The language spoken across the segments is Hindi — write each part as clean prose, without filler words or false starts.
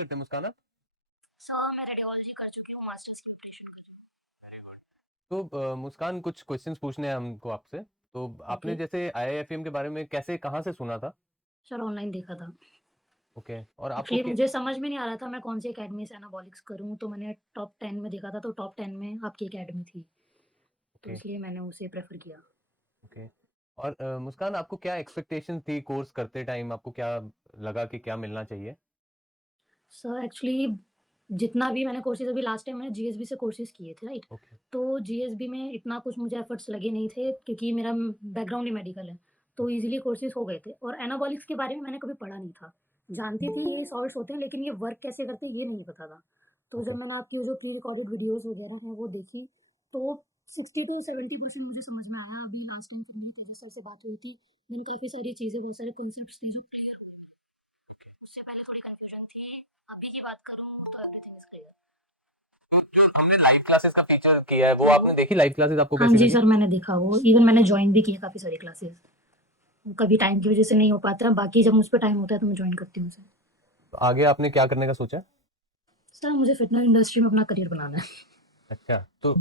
करते हैं मुस्कान आप? सर मैं रेडियोलॉजी कर चुकी हूँ, मास्टर्स की प्रिपरेशन कर वेरी गुड। तो मुस्कान कुछ क्वेश्चंस पूछने हैं हमको आपसे। तो ओके। आपने जैसे आईआईएफएम के बारे में कैसे कहाँ से सुना था? सर ऑनलाइन देखा था। ओके, और आपको एक्चुअली मुझे समझ में नहीं आ रहा था मैं कौन सी अकेडमी से एनाबॉलिक्स करूँ, तो मैंने टॉप 10 में देखा था, तो टॉप 10 में आपकी अकेडमी थी, तो ओके इसलिए मैंने उसे प्रेफ़र किया। ओके। और मुस्कान आपको क्या एक्सपेक्टेशन थी कोर्स करते टाइम, आपको क्या लगा कि क्या मिलना चाहिए? सर एक्चुअली जितना भी मैंने कोर्सेज़ अभी लास्ट टाइम मैंने जीएसबी से कोर्सेज़ किए थे, राइट? ओके तो जीएसबी में इतना कुछ मुझे एफर्ट्स लगे नहीं थे क्योंकि मेरा बैकग्राउंड ही मेडिकल है, तो ईज़िली कोर्सेज़ हो गए थे और एनाबॉलिक्स के बारे में मैंने कभी पढ़ा नहीं था। जानती थी ये सॉल्ट्स होते हैं लेकिन ये वर्क कैसे करते हैं ये नहीं पता था। तो जब ओके। मैंने आपकी जो प्री रिकॉर्डेड वीडियोज़ वगैरह हैं वो देखी, तो 60 टू 70% मुझे समझ में आया। अभी लास्ट टाइम फिर मेरी तेजस सर से बात हुई थी, मैंने काफ़ी सारी चीज़ें, बहुत सारे कॉन्सेप्ट्स थे जो क्लियर हुए। उससे पहले थोड़ी कन्फ्यूजन थी, अभी की बात करूँ तो एवरीथिंग इज़ क्लियर। तो जो हमने लाइव क्लासेस का फीचर किया है वो आपने देखी? लाइव क्लासेस आपको हाँ कैसी जी लगी? सर, मैंने देखा वो, इवन मैंने जॉइन भी किए काफ़ी सारी क्लासेस। कभी टाइम की वज़ह से नहीं हो पाता, बाकी जब मुझ पे टाइम होता है तो मैं जॉइन करती हूँ उसे। तो आगे आपने क्या करने का सोचा है? सर मुझे फिटनेस इंडस्ट्री में अपना करियर बनाना है। अच्छा, तो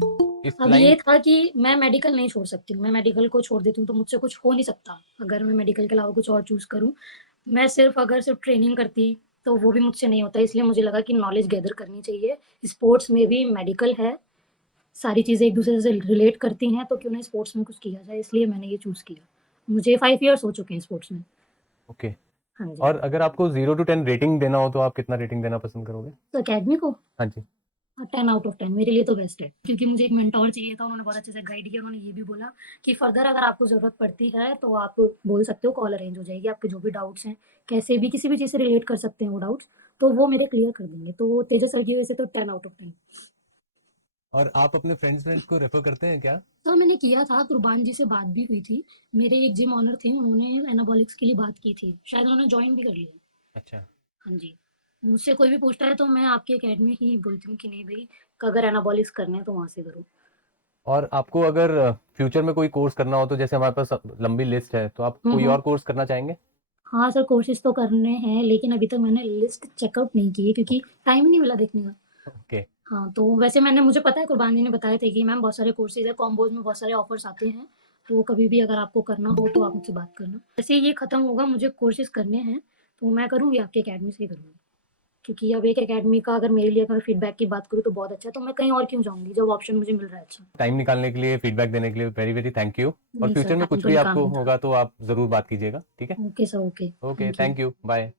इस अब लाइन ये था कि मैं मेडिकल नहीं छोड़ सकती हूँ, मैं मेडिकल को छोड़ देती हूँ तो मुझसे कुछ हो नहीं सकता, अगर मैं मेडिकल के अलावा कुछ और चूज़ करूँ। मैं सिर्फ़ ट्रेनिंग करती तो वो भी मुझसे नहीं होता, इसलिए मुझे लगा कि नॉलेज गैदर करनी चाहिए। स्पोर्ट्स में भी मेडिकल है, सारी चीज़ें एक-दूसरे से रिलेट करती हैं, तो क्यों ना स्पोर्ट्स में कुछ किया जाए, इसलिए मैंने ये चूज़ किया। मुझे 5 इयर्स हो चुके हैं स्पोर्ट्स में। ओके। हाँ जी। और अगर आपको 0 टू 10 रेटिंग देना हो तो आप कितना रेटिंग देना पसंद करोगे? तो अकेडमी को हाँ जी। 10 आउट ऑफ 10 मेरे लिए तो बेस्ट है, क्योंकि मुझे एक मेंटर चाहिए था, उन्होंने बहुत अच्छे से गाइड किया। उन्होंने ये भी बोला कि फर्दर अगर आपको ज़रूरत पड़ती है तो आप बोल सकते हो, कॉल अरेंज हो जाएगी, आपके जो भी डाउट्स हैं, कैसे भी किसी भी चीज़ से रिलेट कर सकते हैं वो डाउट्स, तो वो मेरे क्लियर कर देंगे। तो तेजस सर की वजह से तो 10 आउट ऑफ 10। और आप अपने फ्रेंड्स को रेफर करते हैं क्या? तो मैंने किया था, कुर्बान जी से बात भी हुई थी। मेरे एक जिम ओनर थे, उन्होंने एनाबॉलिक्स के लिए बात की थी, शायद उन्होंने जॉइन भी कर लिया। अच्छा। हाँ जी। मुझसे कोई भी पूछता है तो मैं आपकी अकेडमी ही बोलती हूँ कि नहीं भई, अगर एनाबॉलिक्स करने हैं तो वहाँ से करो। और आपको अगर फ्यूचर में कोई कोर्स करना हो तो जैसे हमारे पास लंबी लिस्ट है, तो आप हुँ, कोई हुँ। और कोर्स करना चाहेंगे? हाँ सर, कोशिश तो करने हैं, लेकिन अभी तक मैंने लिस्ट चेकआउट नहीं की है क्योंकि टाइम ही नहीं मिला देखने का। ओके। हाँ, तो वैसे मुझे पता है, कुर्बान जी ने बताए थे कि मैम बहुत सारे कोर्सेज़ हैं, कॉम्बोज़ में बहुत सारे ऑफ़र्स आते हैं, तो कभी भी अगर आपको करना हो तो आप मुझसे बात करना। जैसे ही ये खत्म होगा, मुझे कोर्सेज़ करने हैं, तो मैं करूँगी आपकी अकेडमी से ही करूँगी। क्योंकि अब एक अकेडमी का अगर मेरे लिए अगर फीडबैक की बात करूँ तो बहुत अच्छा है, तो मैं कहीं और क्यों जाऊँगी जब ऑप्शन मुझे मिल रहा है अच्छा। टाइम निकालने के लिए, फीडबैक देने के लिए वेरी वेरी थैंक यू। और नहीं सर, फ्यूचर में टाइम कुछ तो भी आपको निकालना था। होगा तो आप ज़रूर बात कीजिएगा, ठीक है? Okay sir, okay. Okay, thank you. Thank you, bye.